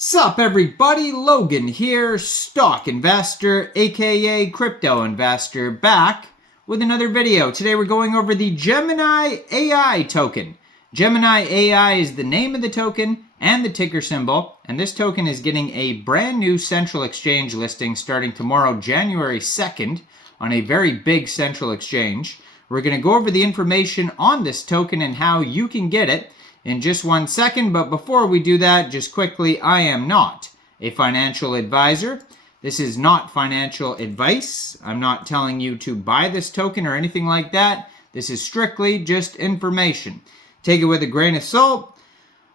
Sup everybody, Logan here, stock investor, aka crypto investor, back with another video. Today we're going over the Gemini AI token. Gemini AI is the name of the token and the ticker symbol, and this token is getting a brand new central exchange listing starting tomorrow, January 2nd, on a very big central exchange. We're going to go over the information on this token and how you can get it in just 1 second, but before we do that, just quickly, I am not a financial advisor. This is not financial advice. I'm not telling you to buy this token or anything like that. This is strictly just information. Take it with a grain of salt.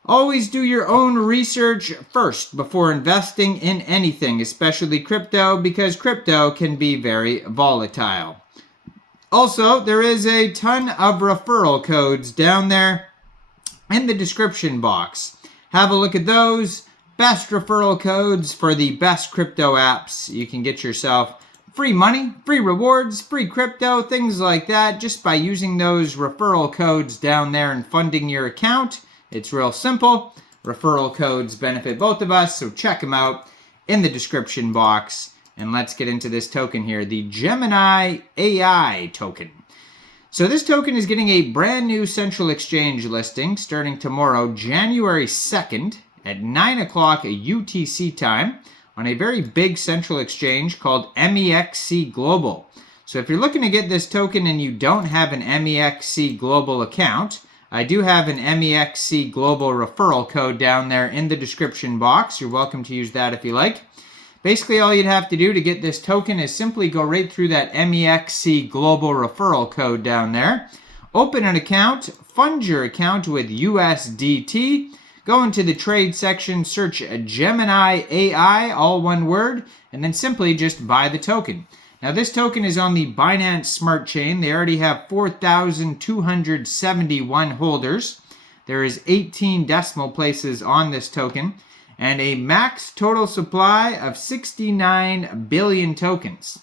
Always do your own research first before investing in anything, especially crypto, because crypto can be very volatile. Also, there is a ton of referral codes down there in the description box. Have a look at those. Best referral codes for the best crypto apps. You can get yourself free money, free rewards, free crypto, things like that, just by using those referral codes down there and funding your account. It's real simple. Referral codes benefit both of us, so check them out in the description box. And let's get into this token here, the Gemini AI token. So this token is getting a brand new central exchange listing starting tomorrow, January 2nd at 9 o'clock UTC time on a very big central exchange called MEXC Global. So if you're looking to get this token and you don't have an MEXC Global account, I do have an MEXC Global referral code down there in the description box. You're welcome to use that if you like. Basically, all you'd have to do to get this token is simply go right through that MEXC Global referral code down there. Open an account, fund your account with USDT, go into the trade section, search Gemini AI, all one word, and then simply just buy the token. Now, this token is on the Binance Smart Chain. They already have 4,271 holders. There is 18 decimal places on this token, and a max total supply of 69 billion tokens.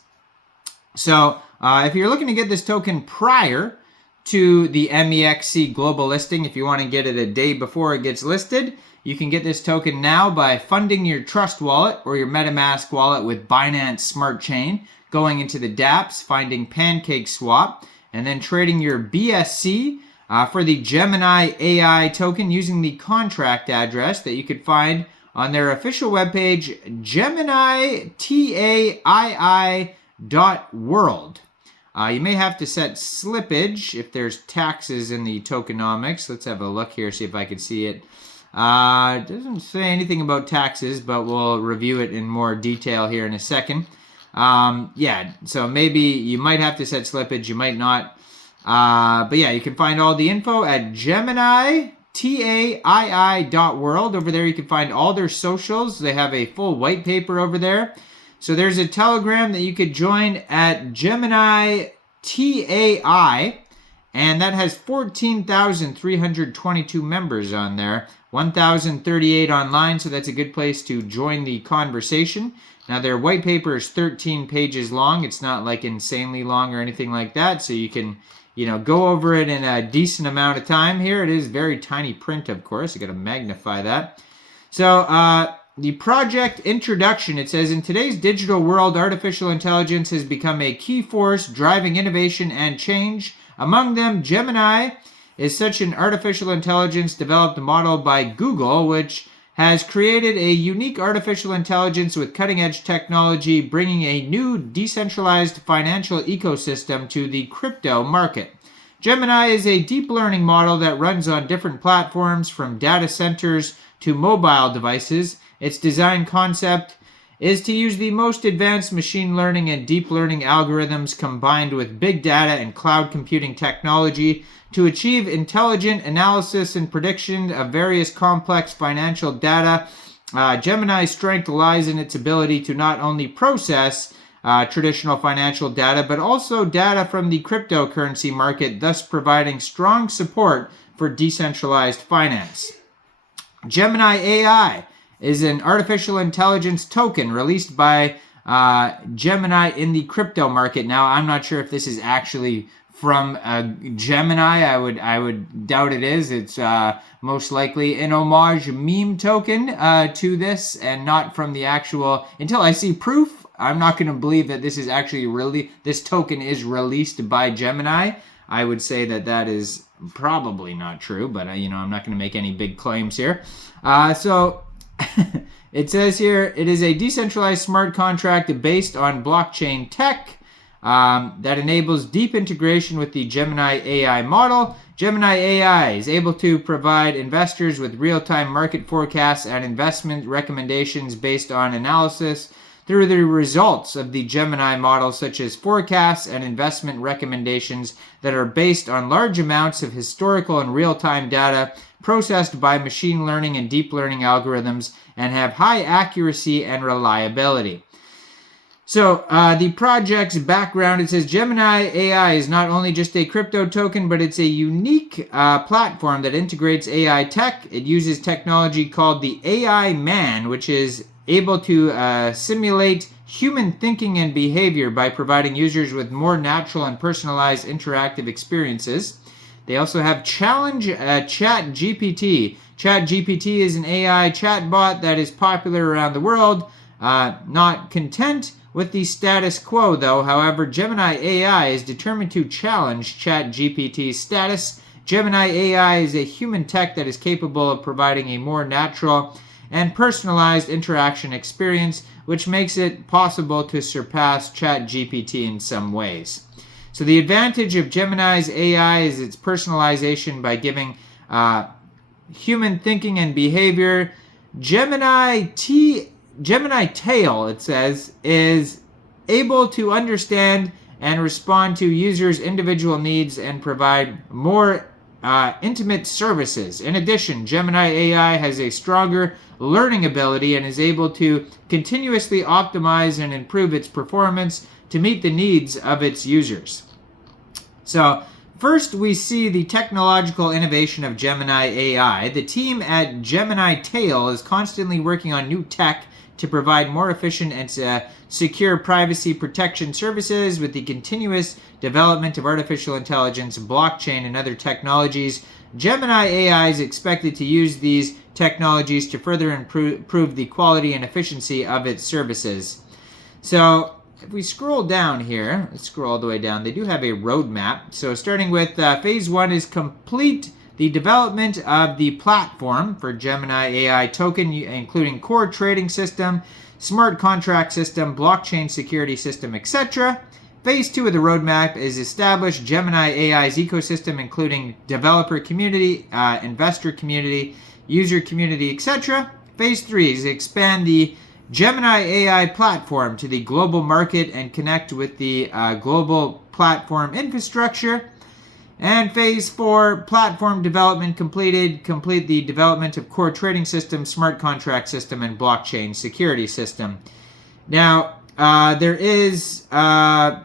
So if you're looking to get this token prior to the MEXC Global listing, if you want to get it a day before it gets listed, you can get this token now by funding your Trust wallet or your MetaMask wallet with Binance Smart Chain, going into the dApps, finding PancakeSwap, and then trading your BSC for the Gemini AI token using the contract address that you could find on their official webpage, GeminiAI.world. You may have to set slippage if there's taxes in the tokenomics. Let's have a look here, see if I can see it. It doesn't say anything about taxes, but we'll review it in more detail here in a second. Yeah, so maybe you might have to set slippage, you might not. But yeah, you can find all the info at GeminiAI.world. Over there you can find all their socials. They have a full white paper over there. So there's a Telegram that you could join at GeminiAI, and that has 14,322 members on there, 1,038 online, so that's a good place to join the conversation. Now their white paper is 13 pages long. It's not like insanely long or anything like that, so you can go over it in a decent amount of time here. It is very tiny print, of course. You got to magnify that. So the project introduction, it says, in today's digital world, artificial intelligence has become a key force driving innovation and change. Among them, Gemini is such an artificial intelligence developed model by Google, which has created a unique artificial intelligence with cutting-edge technology, bringing a new decentralized financial ecosystem to the crypto market. Gemini is a deep learning model that runs on different platforms, from data centers to mobile devices. Its design concept is to use the most advanced machine learning and deep learning algorithms combined with big data and cloud computing technology to achieve intelligent analysis and prediction of various complex financial data. Gemini's strength lies in its ability to not only process traditional financial data, but also data from the cryptocurrency market, thus providing strong support for decentralized finance. Gemini AI is an artificial intelligence token released by Gemini in the crypto market. Now, I'm not sure if this is actually from Gemini. I would doubt it is. It's most likely an homage meme token to this, and not from the actual. Until I see proof, I'm not going to believe that this is actually really this token is released by Gemini. I would say that that is probably not true, but I'm not going to make any big claims here. So it says here, it is a decentralized smart contract based on blockchain tech that enables deep integration with the Gemini AI model. Gemini AI is able to provide investors with real-time market forecasts and investment recommendations based on analysis through the results of the Gemini model, such as forecasts and investment recommendations that are based on large amounts of historical and real-time data processed by machine learning and deep learning algorithms and have high accuracy and reliability. So the project's background, it says Gemini AI is not only just a crypto token, but it's a unique platform that integrates AI tech. It uses technology called the AI Man, which is able to simulate human thinking and behavior by providing users with more natural and personalized interactive experiences. They also have Challenge Chat GPT. Chat GPT is an AI chatbot that is popular around the world. Not content with the status quo, though, however, Gemini AI is determined to challenge Chat GPT's status. Gemini AI is a human tech that is capable of providing a more natural and personalized interaction experience, which makes it possible to surpass Chat GPT in some ways. So the advantage of Gemini's AI is its personalization by giving human thinking and behavior. Gemini Tail, it says, is able to understand and respond to users' individual needs and provide more intimate services. In addition, Gemini AI has a stronger learning ability and is able to continuously optimize and improve its performance to meet the needs of its users. So, first we see the technological innovation of Gemini AI. The team at Gemini Tail is constantly working on new tech to provide more efficient and secure privacy protection services. With the continuous development of artificial intelligence, blockchain, and other technologies, Gemini AI is expected to use these technologies to further improve the quality and efficiency of its services. So if we scroll down here, let's scroll all the way down, they do have a roadmap. So starting with phase 1 is complete the development of the platform for Gemini AI token, including core trading system, smart contract system, blockchain security system, etc. Phase 2 of the roadmap is establish Gemini AI's ecosystem, including developer community, investor community, user community, etc. Phase 3 is expand the Gemini AI platform to the global market and connect with the global platform infrastructure. And phase 4, platform development completed. Complete the development of core trading system, smart contract system, and blockchain security system. Now, there is a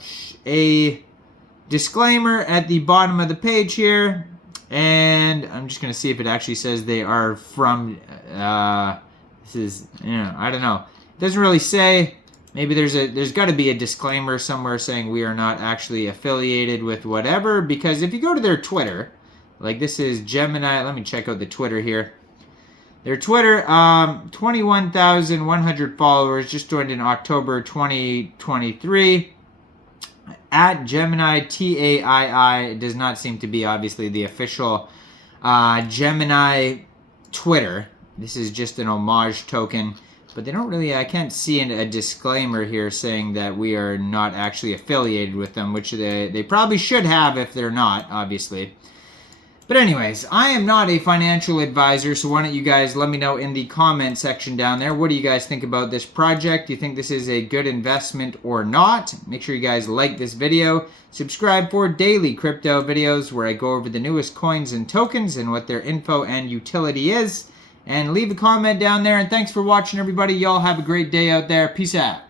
disclaimer at the bottom of the page here. And I'm just going to see if it actually says they are from, this is, I don't know. It doesn't really say. Maybe there's got to be a disclaimer somewhere saying we are not actually affiliated with whatever, because if you go to their Twitter, like this is Gemini, let me check out the Twitter here. Their Twitter, 21,100 followers, just joined in October 2023. At Gemini TAII, it does not seem to be obviously the official Gemini Twitter. This is just an homage token. But they don't really, I can't see a disclaimer here saying that we are not actually affiliated with them, which they probably should have if they're not, obviously. But anyways, I am not a financial advisor, so why don't you guys let me know in the comment section down there. What do you guys think about this project? Do you think this is a good investment or not? Make sure you guys like this video. Subscribe for daily crypto videos where I go over the newest coins and tokens and what their info and utility is. And leave a comment down there. And thanks for watching, everybody. Y'all have a great day out there. Peace out.